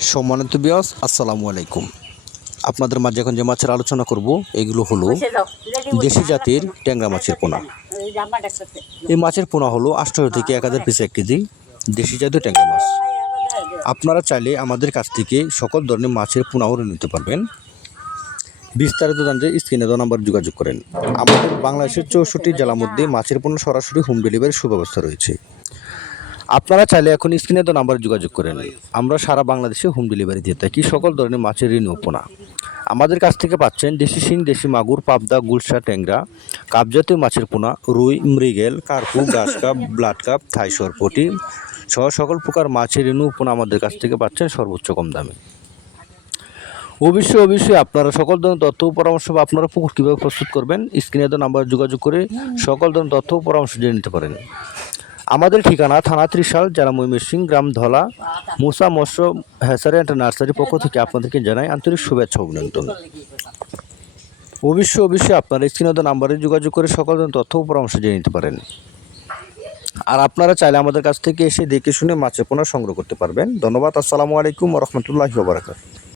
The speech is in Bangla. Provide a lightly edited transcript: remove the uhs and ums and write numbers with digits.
সম্মানিত ভিউয়ার্স, আসসালামু আলাইকুম। আপনাদের মাঝে এখন যে মাছের আলোচনা করব এগুলো হলো দেশি জাতের ট্যাংরা মাছের পোনা। এই মাছের পোনা হলো 800 থেকে 1000 পিস 1 কেজি দেশি জাতীয় ট্যাংরা মাছ। আপনারা চাইলে আমাদের কাছ থেকে সকল ধরনের মাছের পোনাও নিতে পারবেন। বিস্তারিত জানতে স্ক্রিনে দেওয়া নাম্বার যোগাযোগ করেন। আমাদের বাংলাদেশের 64 জেলার মধ্যে মাছের পোনা সরাসরি হোম ডেলিভারির সুব্যবস্থা রয়েছে। আপনারা চাইলে এখন স্ক্রিনে দেওয়া নাম্বারে যোগাযোগ করেন। আমরা সারা বাংলাদেশে হোম ডেলিভারি দিয়ে থাকি সকল ধরনের মাছের ঋণ ও পোনা। আমাদের কাছ থেকে পাচ্ছেন দেশি শিং, দেশি মাগুর, পাবদা, গুলশা, ট্যাংরা, কাপ জাতীয় মাছের পোনা, রুই, মৃগেল, কার্পু, গাছ কাপ, ব্লাড কাপ, থাই সরপটি সহ সকল প্রকার মাছের ঋণ ও পোনা আমাদের কাছ থেকে পাচ্ছেন সর্বোচ্চ কম দামে। অবশ্যই আপনারা সকল ধরনের তথ্য ও পরামর্শ বা আপনারা পুকুর কীভাবে প্রস্তুত করবেন স্ক্রিনে দেওয়া নাম্বারে যোগাযোগ করে সকল ধরনের তথ্য ও পরামর্শ জেনে নিতে পারেন। আমাদের ঠিকানা থানা ত্রিশাল, জেলা ময়মনসিংহ, গ্রাম ধলা, মুসা মৎস্য হ্যাচারি অ্যান্ড নার্সারির পক্ষ থেকে আপনাদেরকে জানাই আন্তরিক শুভেচ্ছা অভিনন্দন। অবশ্যই আপনারা স্ক্রিনে দেওয়া নাম্বারে যোগাযোগ করে সকল ধরনের তথ্য ও পরামর্শ জেনে নিতে পারেন। আর আপনারা চাইলে আমাদের কাছ থেকে এসে দেখে শুনে মাছের পোনা সংগ্রহ করতে পারবেন। ধন্যবাদ। আসসালামু আলাইকুম ওয়া রাহমাতুল্লাহি ওয়া বারাকাতুহু।